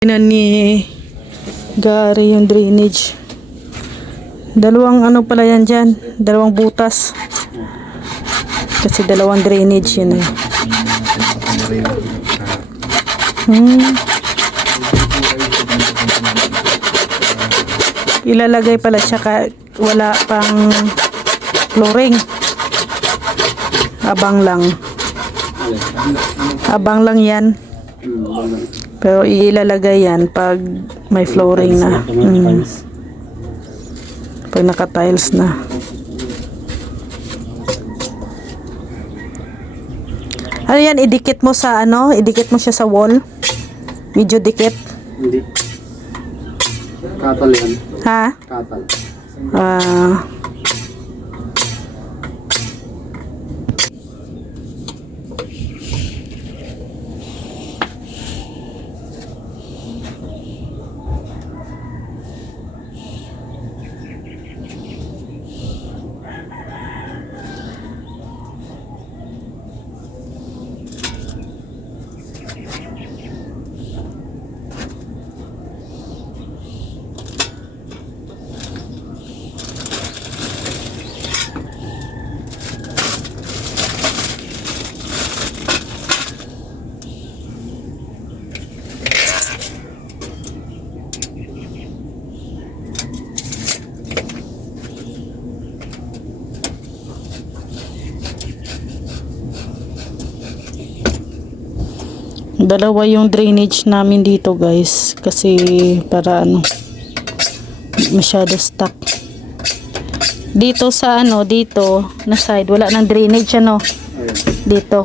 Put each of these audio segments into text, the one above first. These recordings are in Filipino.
Ni Gary yung drainage. Dalawang ano pala yan dyan, dalawang butas. Kasi dalawang drainage yun eh. Ilalagay pala siya wala pang flooring. Abang lang. Abang lang yan. Pero ilalagay yan pag may flooring na. Pag naka-tiles na. Ano yan, idikit mo sa ano? Idikit mo siya sa wall? Medyo dikit? Hindi. Katal yan. Ha? Katal. Dalawa yung drainage namin dito guys, kasi para ano, masyado stuck. Dito sa ano, dito na side wala nang drainage ano. Dito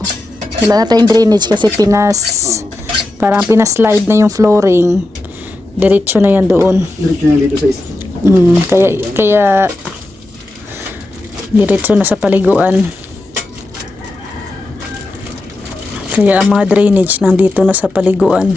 wala na tayong drainage kasi parang pinaslide na yung flooring. Diretso na yan doon. Diretso na dito sa isa. Kaya diretso na sa paliguan. Kaya ang mga drainage nandito na sa paliguan.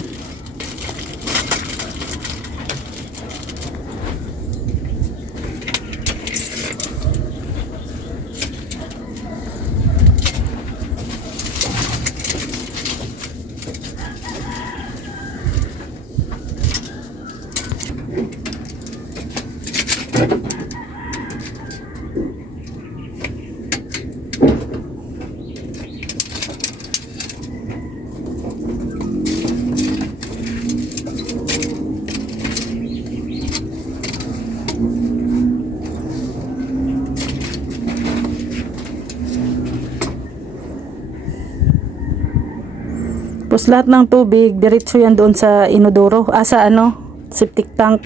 Tapos lahat ng tubig, diretso yan doon sa inodoro. Sa ano? Septic tank.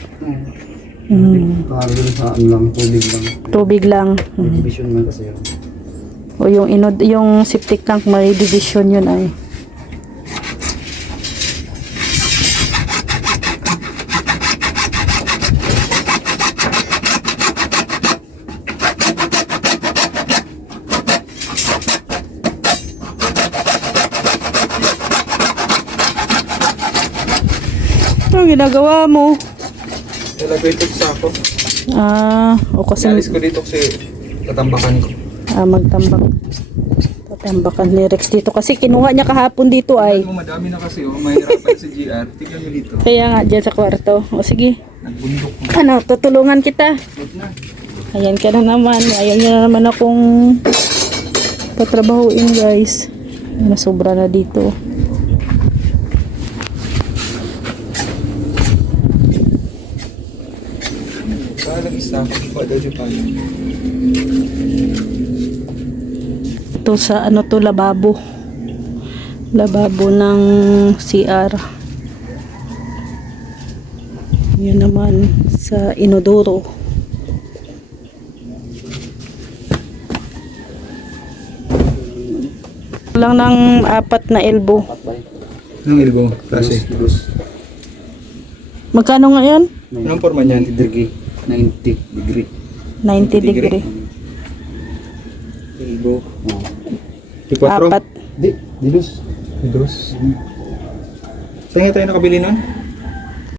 Para doon sa ano lang, tubig lang. Tubig lang. Division man kasi yun. O yung septic tank, may division yun ay. Ano ginagawa mo? Nalagay ito sa ako. O kasi Nalis ko dito kasi tatambakan ko. magtambak. Tatambakan ni Rex dito kasi kinuha niya kahapon dito ay. Madami na kasi mahirapan si GR. Tignan mo dito. Kaya nga dyan sa kwarto. O sige. Nagbundok mo. Ano, tutulungan kita. Ayan ka na naman. Ayaw niya na naman akong patrabahuin guys. Nasobra na dito. Parang isa ako pa daw dyan pa. Ito sa ano to, lababo. Lababo ng CR. Yun naman sa inodoro. Lang ng 4 na elbow. Anong elbow? Klase? Magkano ngayon? Anong forma niyan? 90 degree. 90 degree. Elbow. 4. Dilos. Saan nga tayo nakabili nun?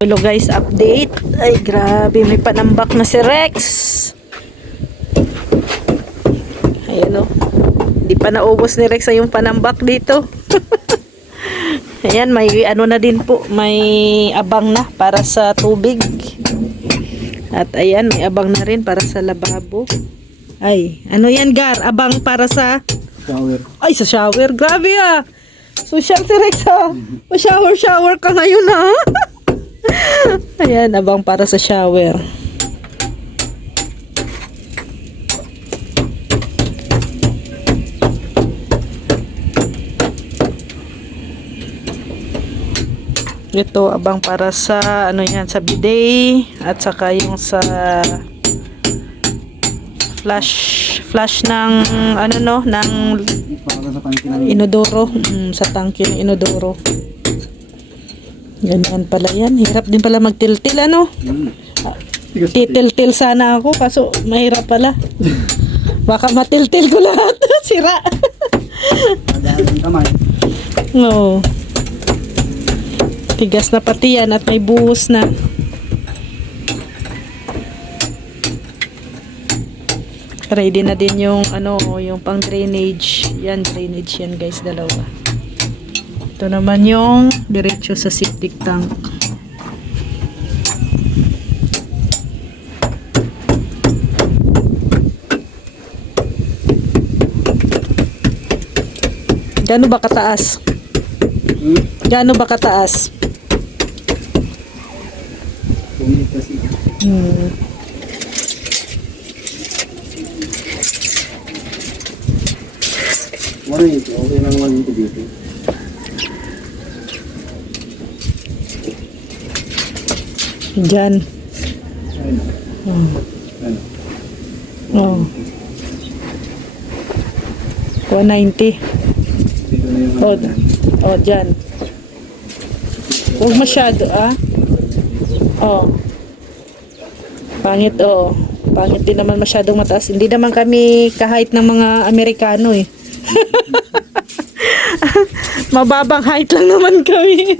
Hello guys, update. Ay grabe, may panambak na si Rex. Ayan o. Hindi pa naubos ni Rex yung panambak dito. Ayan, may ano na din po, may abang na para sa tubig. At ayan, may abang na rin para sa lababo. Ay, ano yan, Gar? Abang para sa... Shower. Ay, sa shower. Grabe ah. So, siyang si Rex ah. Pa-shower ka ngayon ah. Ayan, abang para sa shower. Ito, abang para sa, ano yan, sa bidet. At saka yung sa flash ng, ano no, ng Para sa tangki ng inodoro. Sa tangke ng inodoro. Ganyan pala yan. Hirap din pala magtiltil, ano? Titiltil sana ako, kaso mahirap pala. Baka matiltil ko lahat. Sira. Madaming kamay. Oo. Tigas na pati yan at may buhos na. Ready na din yung ano, yung pang drainage. Yan, drainage yan guys, dalawa. Ito naman yung diretso sa septic tank. Gaano ba kataas? Gaano ba kataas? Bumili kasi. Wala ito. Okay lang naman ito dito. Diyan. Ayun. Ayun. Oh. 190. Dito na yung Oh, dyan. Huwag masyado, ah. Oh. Pangit, oh. Pangit din naman masyadong mataas. Hindi naman kami kahit ng mga Amerikano, eh. Mababang height lang naman kami.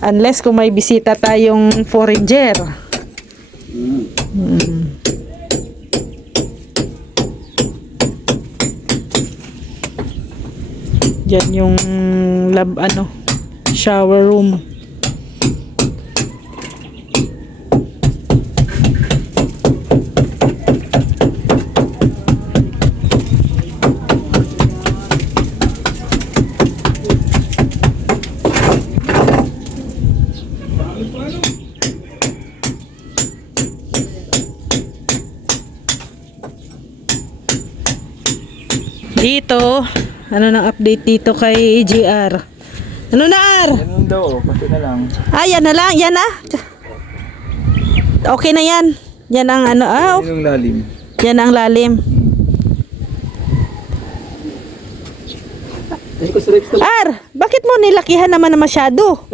Unless kung may bisita tayong foreigner. Diyan yung shower room. Dito, ano nang update dito kay GR? Ano na, R? Ganun daw, pati na lang. Yan na lang, yan na. Okay na yan. Yan ang ano, Yung lalim. yan ang lalim. R, bakit mo nilakihan naman na masyado?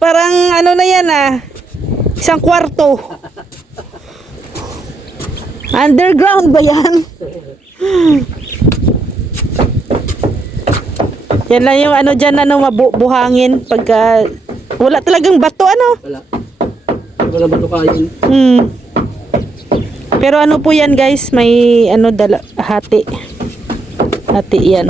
parang ano na yan ah. Isang kwarto. Underground ba yan? Yan lang yung ano dyan, ano, mabuhangin pagka wala talagang bato, ano? Wala ba ito kain? Pero ano po yan guys, may ano hati yan.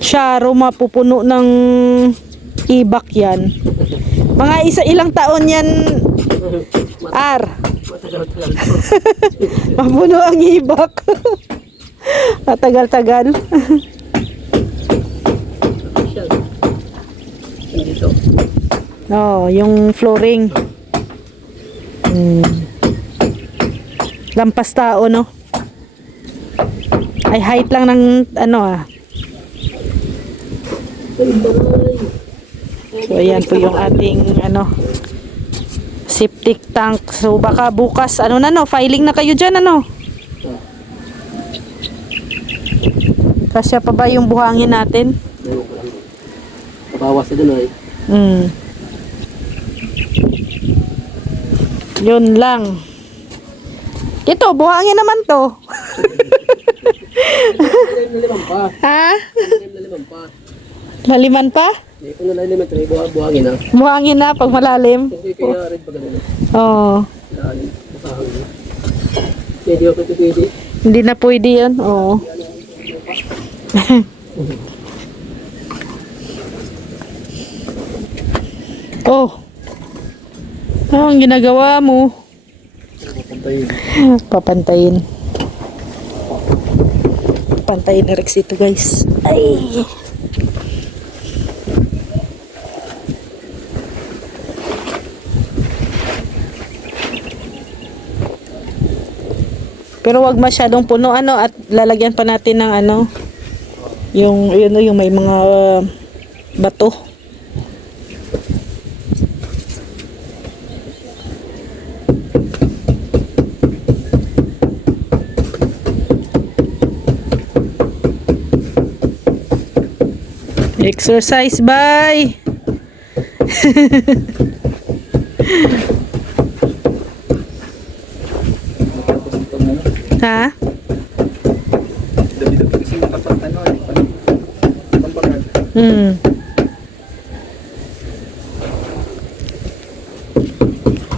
Syaro, mapupuno ng ibak yan. Mga ilang taon yan, R. Mapuno ang ibak. Matagal-tagal. No, yung flooring. Lampas tao, no? Ay height lang ng ano ah. So ayan po yung ating ano septic tank. So baka bukas ano na, no, filing na kayo dyan, ano? Kasya pa ba yung buhangin natin? Kabawas na dun ay. Yun lang. Ito, buhangin naman to. Ha? Laliman pa? Hindi ko na elementary, buhangin na. Buhangin na pag malalim. Hindi kaya rin pag ano. Oo. Lalim, buhangin. Pwede ako ito pwede. Hindi na pwede yan. Oo. Oh. Ano ang ginagawa mo? Papantayin. Papantayin. Pantayin na Rex ito guys. Ay. Pero wag masyadong puno ano at lalagyan pa natin ng ano yung yun yung may mga bato. Exercise bye. Ha? Dami-dami kasi makapat ano eh. Pampagal.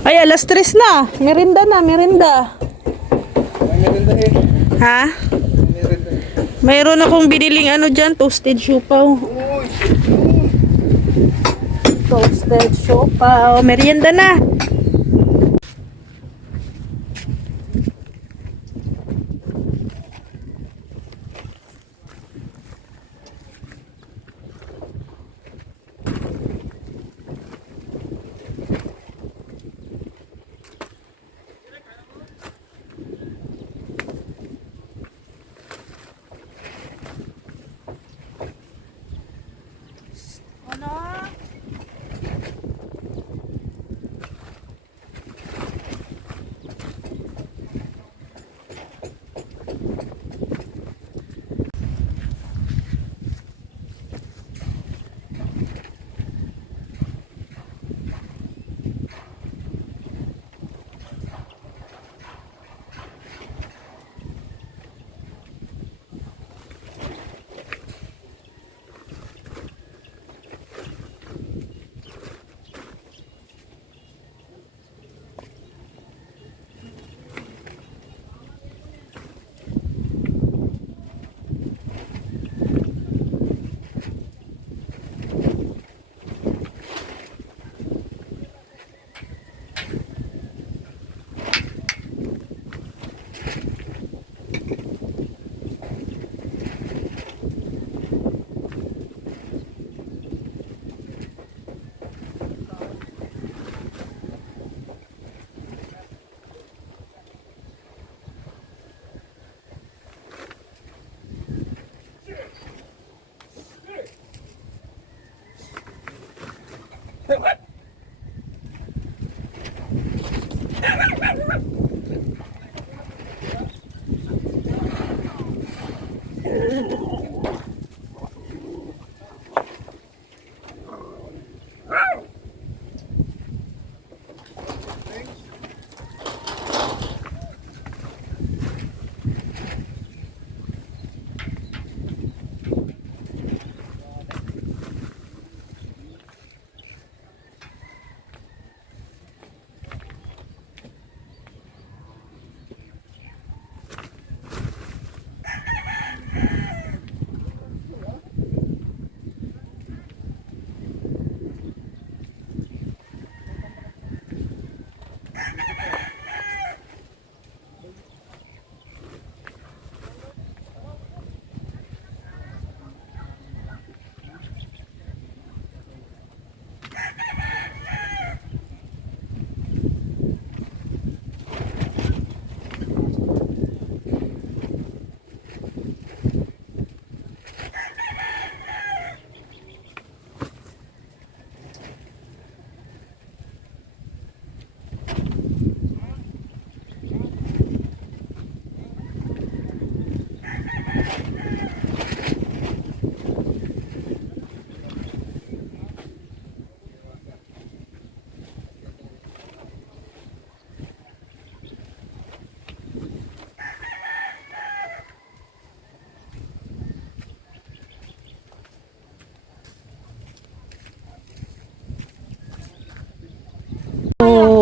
Ay, alas 3 na. Merinda na, merinda. May meron na eh. Ha? May meron na eh. Mayroon akong biniling ano dyan, toasted siopaw. Uy! Toasted siopaw. Merienda na.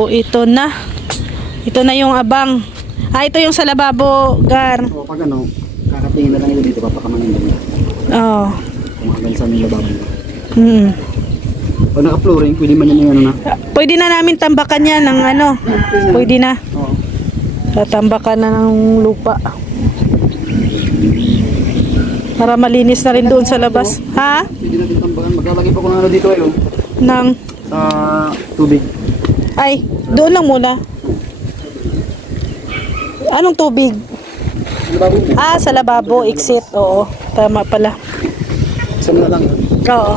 ito na. Ito na yung abang. Ito yung sa lababo, Gar. O, pag ano, kakatingin na lang ito dito, papakamanin lang. Oo. Kung hanggang saan yung lababo. Hmm. Pag naka-flooring, pwede man yan yung ano na. Pwede na namin tambakan yan ng ano. Pwede na. Oo. Tatambakan na ng lupa. Para malinis na rin doon sa labas. Ha? Pwede natin tambakan. Maglalagay pa ko ng ano dito ayo. Nang, Sa tubig. ay, doon lang muna. Anong tubig? Lababo mo. Sa lababo, exit. Oo, tama pala. Saan na lang yun? Oo.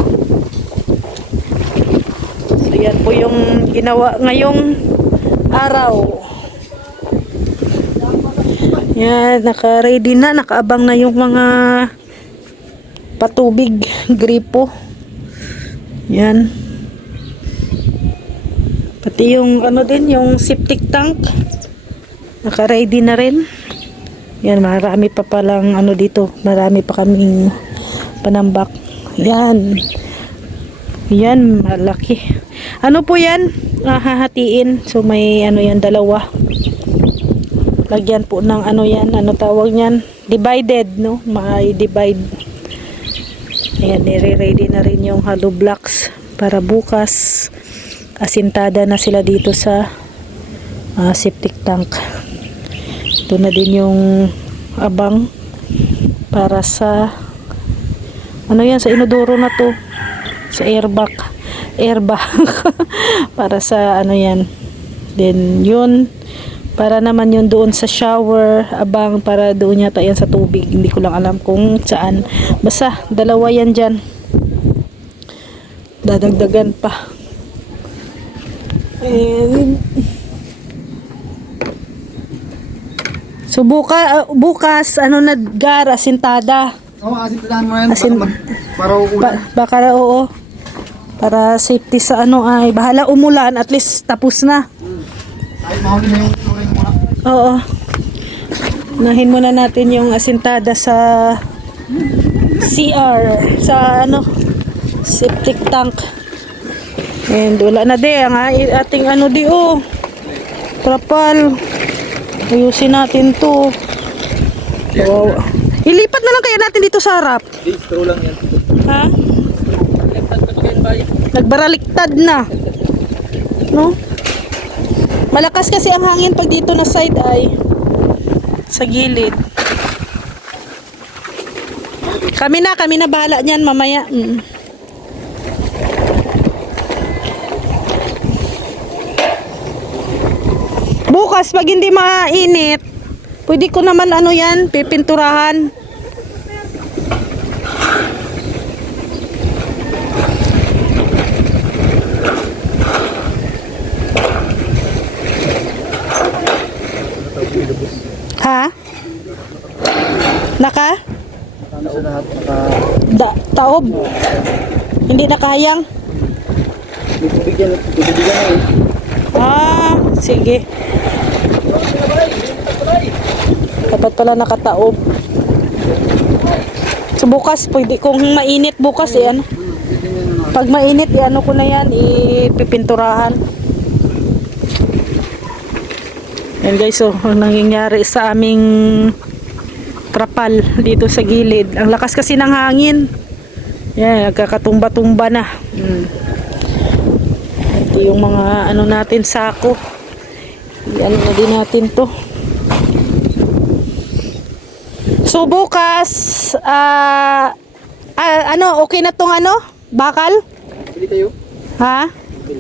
So, yan po yung ginawa ngayong araw. Yan, naka-ready na, nakaabang na yung mga patubig, gripo. Yan. Pati yung ano din, yung septic tank. Naka-ready na rin. Yan, marami pa palang ano dito. Marami pa kaming panambak. Yan. Yan, malaki. Ano po yan? Hahatiin. So may ano yan, dalawa. Lagyan po ng ano yan, ano tawag niyan? Divided, no? May divide. Ayan, nire-ready na rin yung hollow blocks para bukas. Asintada na sila dito sa septic tank. Ito na din yung abang para sa ano yan, sa inodoro na to, sa airbag para sa ano yan. Then yun, para naman yun doon sa shower, abang para doon yata yan sa tubig. Hindi ko lang alam kung saan. Basta dalawa yan dyan. Dadagdagan pa. And so bukas ano na, Gar, asintada. Oo, asintahan mo yan. Para Baka oo. Para safety sa ano ay bahala umulan, at least tapos na. ay, mahuli na yung flooring muna. Oo. Unahin muna natin yung asintada sa CR, sa ano, septic tank. And wala na di ang ating ano di trapal. Ayusin natin to. Wow. Ilipat na lang kaya natin dito sa harap. Distro lang yan. Ha? Nagbaraligtad na. No? Malakas kasi ang hangin pag dito na side ay sa gilid. Kami na bahala niyan mamaya. Bukas pag hindi mainit, pwede ko naman ano yan, pipinturahan. Ha? Naka? Ano sa lahat? Taob. Hindi nakayang. Bibigyan na eh. Sige. Dapat pala nakataob. So bukas, pwede kung mainit bukas ano. Pag mainit, ano ko na yan, ipipinturahan. Yan guys, so nangyayari sa aming trapal dito sa gilid. Ang lakas kasi ng hangin. Yan, nagkakatumba-tumba na. Ito yung mga ano natin, sako. Yan na din natin to. So bukas, ano, okay na tong ano? Bakal? Pili tayo. Ha?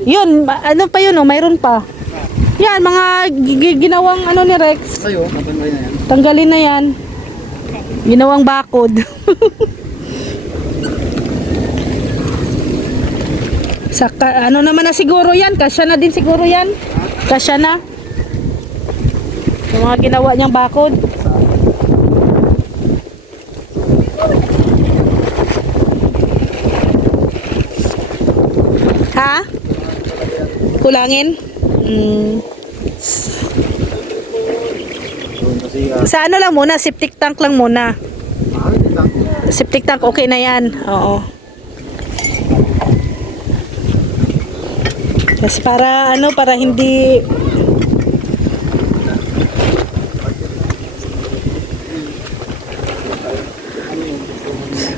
Yun, ano pa yun, mayroon pa. Yan, mga ginawang ano ni Rex. Tayo, natanggalin na yan. Tanggalin na yan. Ginawang bakod. Saka, ano naman na siguro yan? Kasya na din siguro yan? Kasya na? Yung mga ginawa niyang bakod. Ha? Kulangin? Sa ano lang muna, septic tank lang muna. Septic tank, okay na yan. Oo. Kasi para ano, para hindi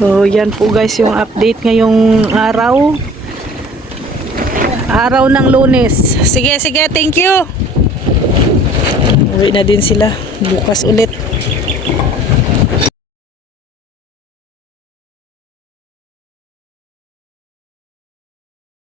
So, yan po guys yung update ngayong araw. Araw ng Lunes. Sige, sige, thank you. Uwi na din sila. Bukas ulit.